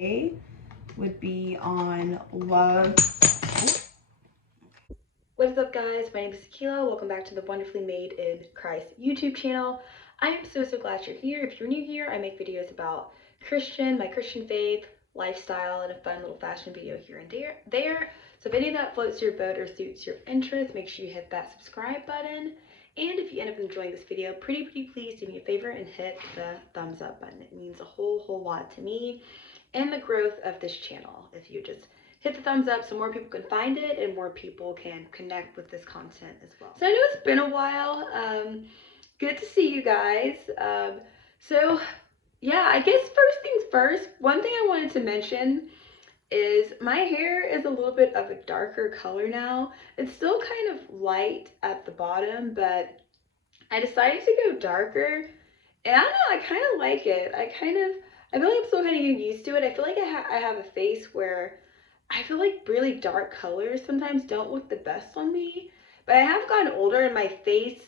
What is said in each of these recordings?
today would be on love. What is up, guys? My name is Tequila. Welcome back to the Wonderfully Made in Christ YouTube channel. I am so glad you're here. If you're new here, I make videos about my Christian faith, lifestyle, and a fun little fashion video here and there. So if any of that floats your boat or suits your interest, make sure you hit that subscribe button. And if you end up enjoying this video, pretty please do me a favor and hit the thumbs up button. It means a whole lot to me and the growth of this channel. If you just hit the thumbs up so more people can find it and more people can connect with this content as well. So I know it's been a while. Good to see you guys. So yeah, I guess first things first, one thing I wanted to mention is my hair is a little bit of a darker color now. It's still kind of light at the bottom, but I decided to go darker, and I don't know, I kind of like it. I feel like I'm still kind of getting used to it. I feel like I have a face where I feel like really dark colors sometimes don't look the best on me, but I have gotten older and my face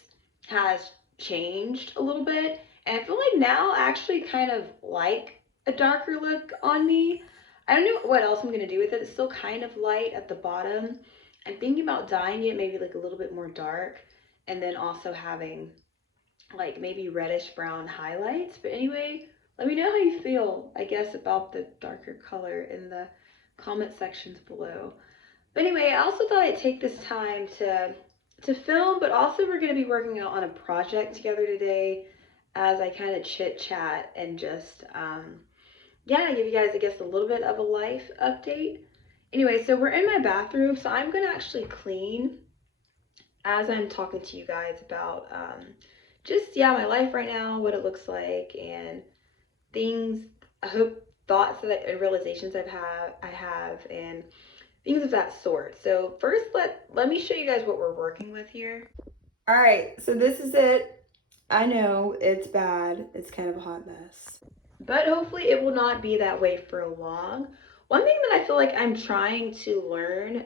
has changed a little bit, and I feel like now I actually kind of like a darker look on me. I don't know what else I'm going to do with it. It's still kind of light at the bottom. I'm thinking about dyeing it maybe like a little bit more dark, and then also having like maybe reddish brown highlights. But anyway, let me know how you feel, I guess, about the darker color in the comment sections below. But anyway, I also thought I'd take this time to film, but also we're going to be working out on a project together today as I kind of chit chat and just yeah, give you guys, I guess, a little bit of a life update. Anyway, so we're in my bathroom, so I'm going to actually clean as I'm talking to you guys about just, yeah, my life right now, what it looks like, and things, I hope, thoughts and realizations I have, and things of that sort. So first, let me show you guys what we're working with here. All right, so this is it. I know it's bad. It's kind of a hot mess, but hopefully it will not be that way for long. One thing that I feel like I'm trying to learn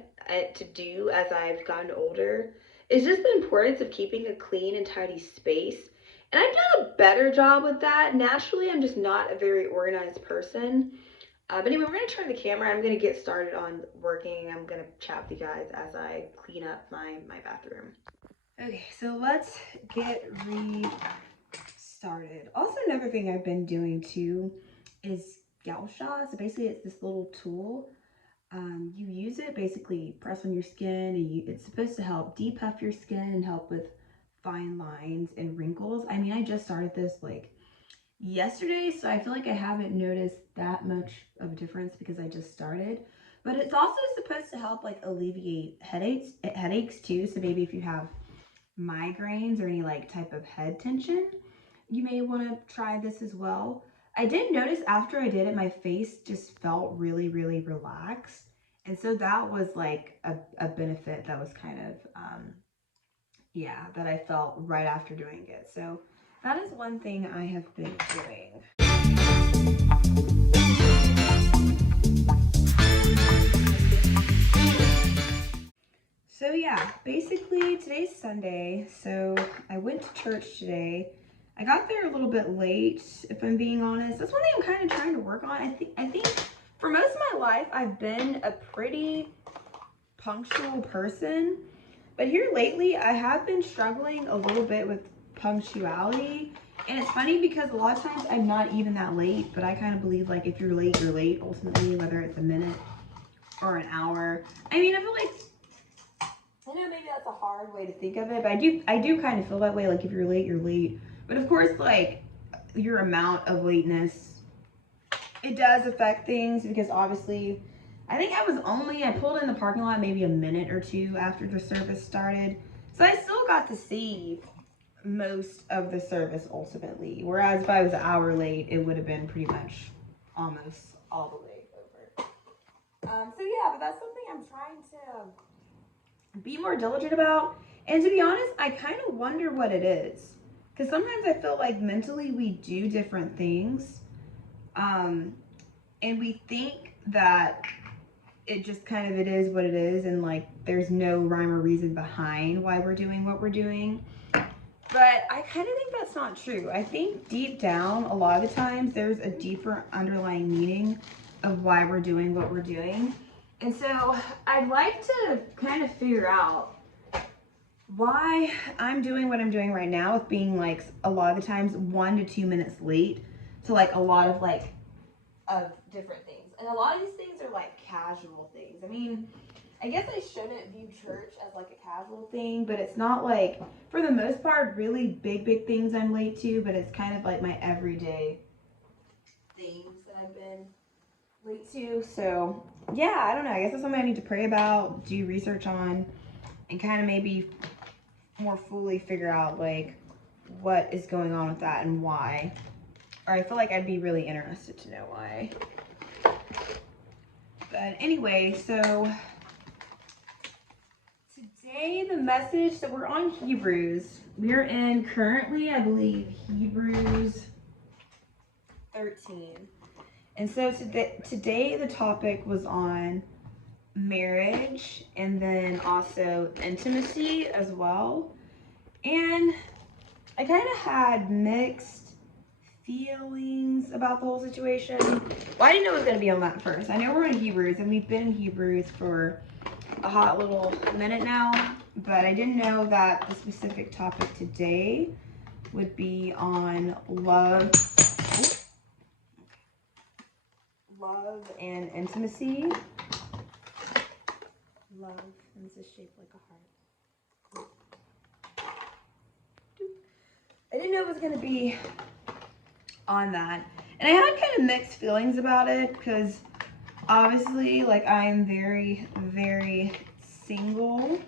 to do as I've gotten older is just the importance of keeping a clean and tidy space. And I've done a better job with that. Naturally, I'm just not a very organized person. But anyway, we're going to turn the camera. I'm going to get started on working. I'm going to chat with you guys as I clean up my bathroom. Okay, so let's get started. Also, another thing I've been doing too is gua sha. So basically it's this little tool. You use it, basically press on your skin, and it's supposed to help depuff your skin and help with fine lines and wrinkles. I mean, I just started this like yesterday, so I feel like I haven't noticed that much of a difference because I just started. But it's also supposed to help like alleviate headaches too. So maybe if you have migraines or any like type of head tension, you may want to try this as well. I did notice after I did it, my face just felt really relaxed. And so that was like a benefit that was kind of, yeah, that I felt right after doing it. So that is one thing I have been doing. So yeah, basically today's Sunday, so I went to church today. I got there a little bit late, if I'm being honest. That's one thing I'm kind of trying to work on. I think for most of my life, I've been a pretty punctual person. But here lately, I have been struggling a little bit with punctuality. And it's funny because a lot of times I'm not even that late, but I kind of believe like if you're late ultimately, whether it's a minute or an hour. I mean, I feel like, I know maybe that's a hard way to think of it, but I do kind of feel that way. Like if you're late, you're late. But of course, like your amount of lateness, it does affect things because obviously, I think I pulled in the parking lot maybe a minute or two after the service started. So I still got to see most of the service ultimately. Whereas if I was an hour late, it would have been pretty much almost all the way over. So yeah, but that's something I'm trying to be more diligent about. And to be honest, I kind of wonder what it is. Because sometimes I feel like mentally we do different things. And we think that it just kind of, it is what it is. And like, there's no rhyme or reason behind why we're doing what we're doing. But I kind of think that's not true. I think deep down, a lot of the times, there's a deeper underlying meaning of why we're doing what we're doing. And so I'd like to kind of figure out why I'm doing what I'm doing right now with being like a lot of the times 1 to 2 minutes late to like a lot of like of different things. And a lot of these things are like casual things. I mean, I guess I shouldn't view church as like a casual thing, but it's not like, for the most part, really big things I'm late to, but it's kind of like my everyday things that I've been late to. So yeah, I don't know. I guess that's something I need to pray about, do research on, and kind of maybe more fully figure out like what is going on with that and why. Or I feel like I'd be really interested to know why. But anyway, so today the message, so we're on Hebrews. We're in currently, I believe, Hebrews 13. And so today the topic was on marriage and then also intimacy as well. And I kind of had mixed feelings about the whole situation. Well, I didn't know it was going to be on that first. I know we're in Hebrews and we've been in Hebrews for a hot little minute now, but I didn't know that the specific topic today would be on love and intimacy. Love, and this is shaped like a heart. I didn't know it was going to be on that, and I had kind of mixed feelings about it because obviously like I'm very single,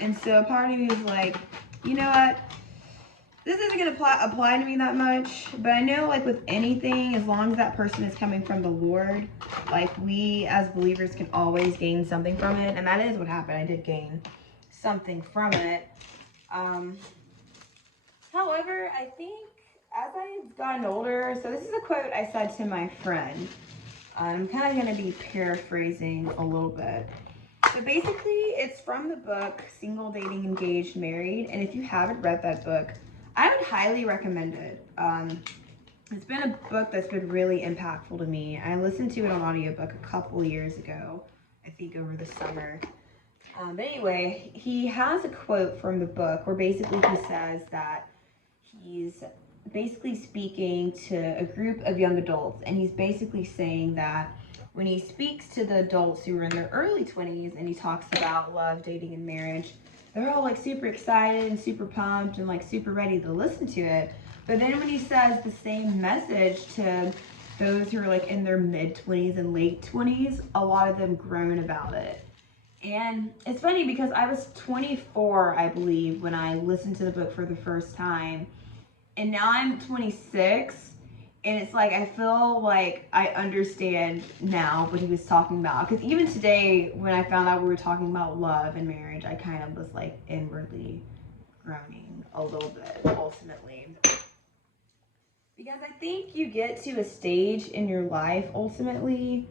and so part of me was like, you know what, this isn't going to apply to me that much, but I know like with anything, as long as that person is coming from the Lord, like we as believers can always gain something from it, and that is what happened. I did gain something from it. However, I think as I've gotten older, so this is a quote I said to my friend. I'm kind of going to be paraphrasing a little bit. So basically, it's from the book Single, Dating, Engaged, Married. And if you haven't read that book, I would highly recommend it. It's been a book that's been really impactful to me. I listened to it on audiobook a couple years ago, I think over the summer. But anyway, he has a quote from the book where basically he says that he's basically speaking to a group of young adults, and he's basically saying that when he speaks to the adults who are in their early 20s and he talks about love, dating, and marriage, they're all like super excited and super pumped and like super ready to listen to it. But then when he says the same message to those who are like in their mid-20s and late 20s, a lot of them groan about it. And it's funny because I was 24, I believe, when I listened to the book for the first time. And now I'm 26, and it's like I feel like I understand now what he was talking about. Because even today, when I found out we were talking about love and marriage, I kind of was like inwardly groaning a little bit, ultimately. Because I think you get to a stage in your life, ultimately,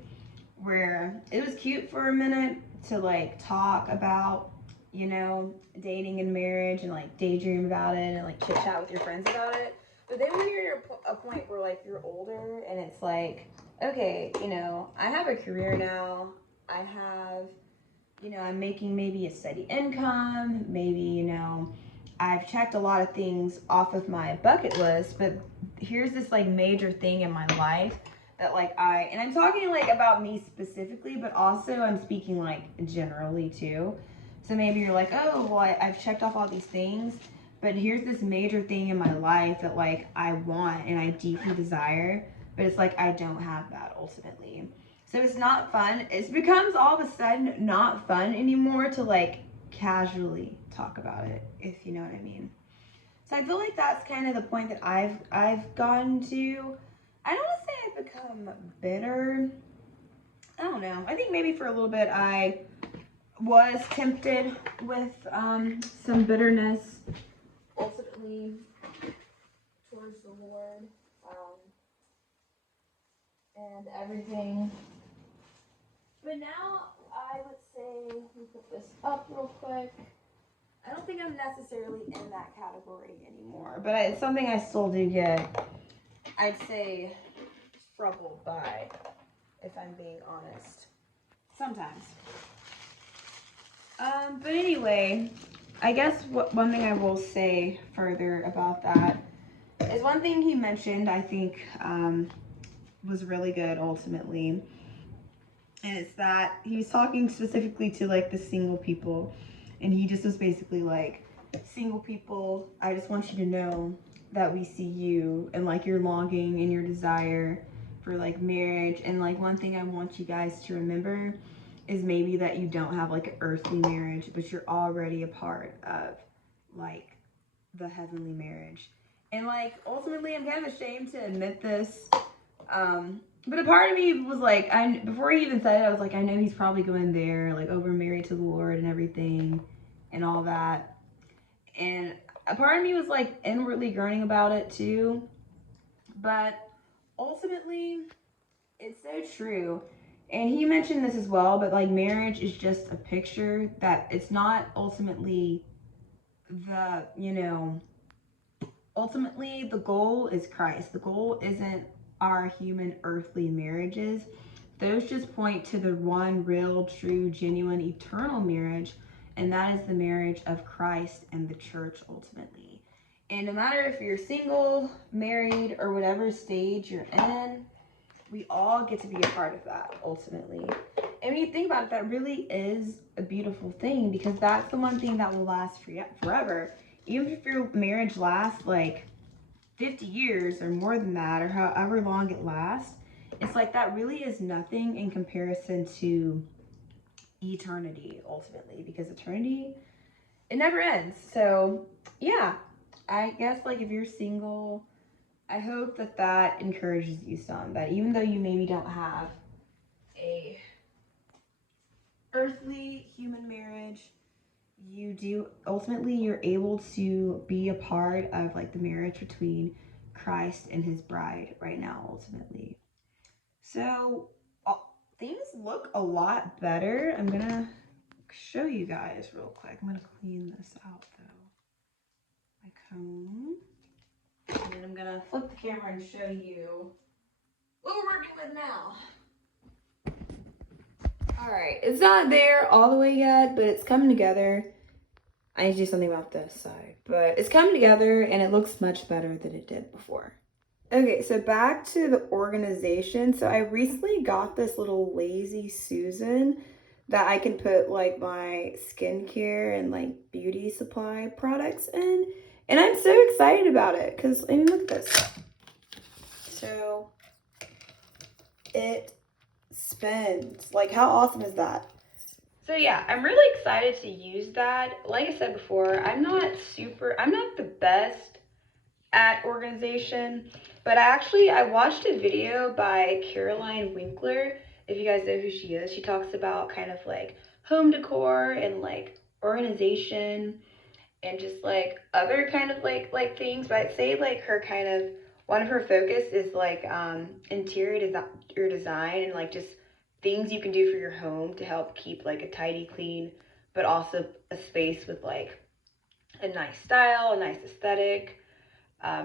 where it was cute for a minute to like talk about, you know, dating and marriage and like daydream about it and like chit chat with your friends about it. But then when you're at a point where like you're older and it's like, okay, you know, I have a career now. I have, you know, I'm making maybe a steady income. Maybe, you know, I've checked a lot of things off of my bucket list, but here's this like major thing in my life that like and I'm talking like about me specifically, but also I'm speaking like generally too. So maybe you're like, oh, well, I've checked off all these things, but here's this major thing in my life that like I want and I deeply desire, but it's like I don't have that ultimately. So it's not fun. It becomes all of a sudden not fun anymore to like casually talk about it, if you know what I mean. So I feel like that's kind of the point that I've gotten to. I don't want to say I've become bitter. I don't know. I think maybe for a little bit I was tempted with some bitterness ultimately towards the Lord and everything. But now I would say, let me put this up real quick. I don't think I'm necessarily in that category anymore, but it's something I still do get, I'd say, troubled by if I'm being honest. Sometimes. But anyway, I guess one thing I will say further about that is one thing he mentioned I think was really good ultimately. And it's that he was talking specifically to like the single people. And he just was basically like, single people, I just want you to know that we see you and like your longing and your desire for like marriage. And like one thing I want you guys to remember is maybe that you don't have like an earthly marriage, but you're already a part of like the heavenly marriage. And like ultimately I'm kind of ashamed to admit this, but a part of me was like, before he even said it, I was like, I know he's probably going there, like over married to the Lord and everything and all that. And a part of me was like inwardly groaning about it too. But ultimately, it's so true. And he mentioned this as well, but like marriage is just a picture, that it's not ultimately ultimately the goal is Christ. The goal isn't our human earthly marriages. Those just point to the one real, true, genuine, eternal marriage, and that is the marriage of Christ and the church ultimately. And no matter if you're single, married, or whatever stage you're in, we all get to be a part of that ultimately. And when you think about it, that really is a beautiful thing, because that's the one thing that will last forever. Even if your marriage lasts like 50 years or more than that, or however long it lasts, it's like that really is nothing in comparison to eternity ultimately, because eternity, it never ends. So yeah, I guess like if you're single, I hope that encourages you some, that even though you maybe don't have a earthly human marriage, you do ultimately, you're able to be a part of like the marriage between Christ and his bride right now ultimately. So things look a lot better. I'm gonna show you guys real quick. I'm gonna clean this out though, my comb, and then I'm gonna flip the camera and show you what we're working with now. All right, it's not there all the way yet, but it's coming together. I need to do something about this side, but it's coming together and it looks much better than it did before. Okay, so back to the organization. So I recently got this little Lazy Susan that I can put like my skincare and like beauty supply products in. And I'm so excited about it because, I mean, look at this. So it spins. Like, how awesome is that? So yeah, I'm really excited to use that. Like I said before, I'm not the best at organization, but I watched a video by Caroline Winkler. If you guys know who she is, she talks about kind of like home decor and like organization and just like other kind of like things. But I'd say like her kind of, one of her focus is like interior design and like just things you can do for your home to help keep like a tidy, clean, but also a space with like a nice style, a nice aesthetic.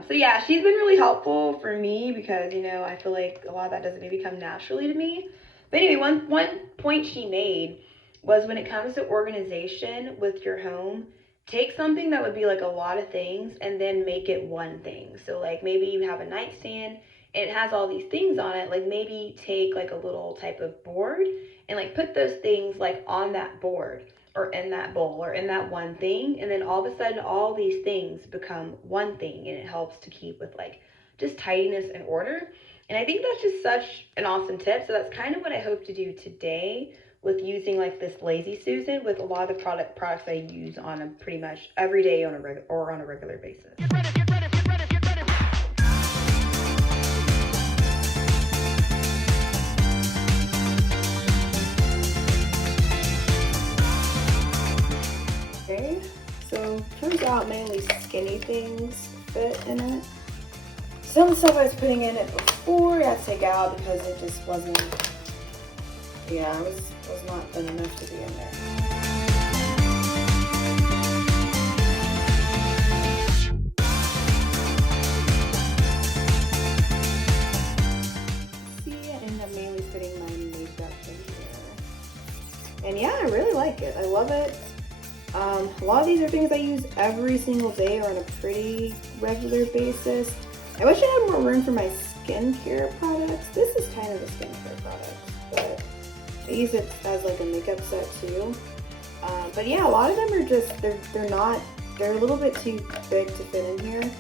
So yeah, she's been really helpful for me because, you know, I feel like a lot of that doesn't maybe come naturally to me. But anyway, one point she made was, when it comes to organization with your home, take something that would be like a lot of things and then make it one thing. So like maybe you have a nightstand and it has all these things on it, like maybe take like a little type of board and like put those things like on that board or in that bowl or in that one thing, and then all of a sudden all these things become one thing, and it helps to keep with like just tidiness and order. And I think that's just such an awesome tip. So that's kind of what I hope to do today with using like this Lazy Susan with a lot of the products I use on a pretty much every day on a regular basis. Get ready, get ready, get ready, get ready. So turns out mainly skinny things fit in it. Some of the stuff I was putting in it before I had to take out because it just wasn't, yeah, it was not thin enough to be in there. See, I ended up mainly putting my And yeah, I really like it. I love it. A lot of these are things I use every single day or on a pretty regular basis. I wish I had more room for my skincare products. This is kind of a skincare product, but I use it as like a makeup set too. But yeah, a lot of them are just, they're a little bit too big to fit in here.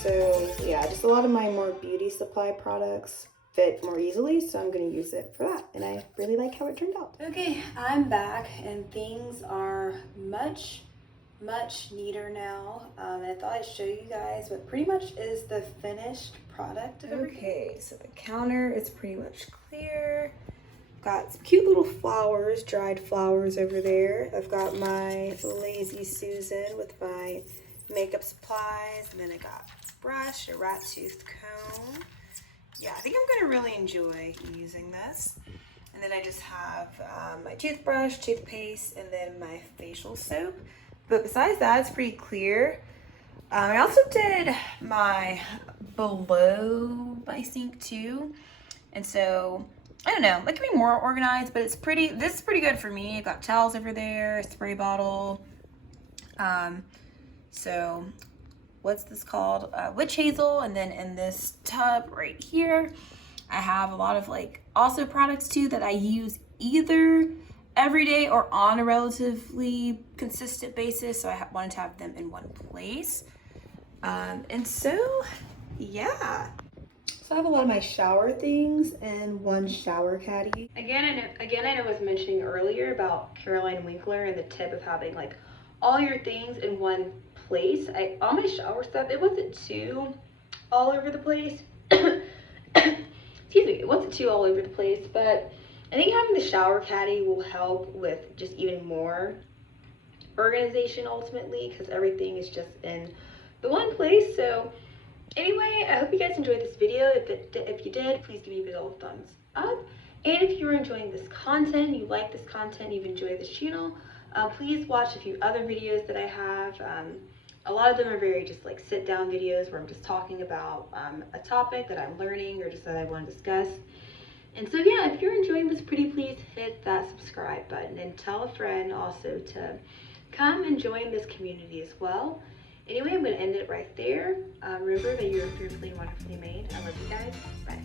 So yeah, just a lot of my more beauty supply products fit more easily, so I'm going to use it for that, and I really like how it turned out. Okay, I'm back and things are much neater now, and I thought I'd show you guys what pretty much is the finished product of everything. Okay, so the counter is pretty much clear. Got some cute little flowers, dried flowers over there. I've got my Lazy Susan with my makeup supplies, and then I got a brush, a rat tooth comb. Yeah, I think I'm gonna really enjoy using this. And then I just have my toothbrush, toothpaste, and then my facial soap. But besides that, it's pretty clear. I also did my below my sink too. And so, I don't know, it can be more organized, but this is pretty good for me. I've got towels over there, a spray bottle. So what's this called? Witch hazel. And then in this tub right here, I have a lot of like also products too that I use either every day or on a relatively consistent basis. So I wanted to have them in one place. And so, yeah. So I have a lot of my shower things and one shower caddy. Again, I know I was mentioning earlier about Caroline Winkler and the tip of having like all your things in one place. All my shower stuff, it wasn't too all over the place. Excuse me, it wasn't too all over the place, but I think having the shower caddy will help with just even more organization ultimately, because everything is just in the one place. So anyway, I hope you guys enjoyed this video. If you did, please give me a big old thumbs up. And if you're enjoying this content, you like this content, you've enjoyed this channel, please watch a few other videos that I have. A lot of them are very just like sit down videos where I'm just talking about a topic that I'm learning or just that I want to discuss. And so yeah, if you're enjoying this, pretty please hit that subscribe button and tell a friend also to come and join this community as well. Anyway, I'm going to end it right there. Remember that you're fearfully and wonderfully made. I love you guys. Bye.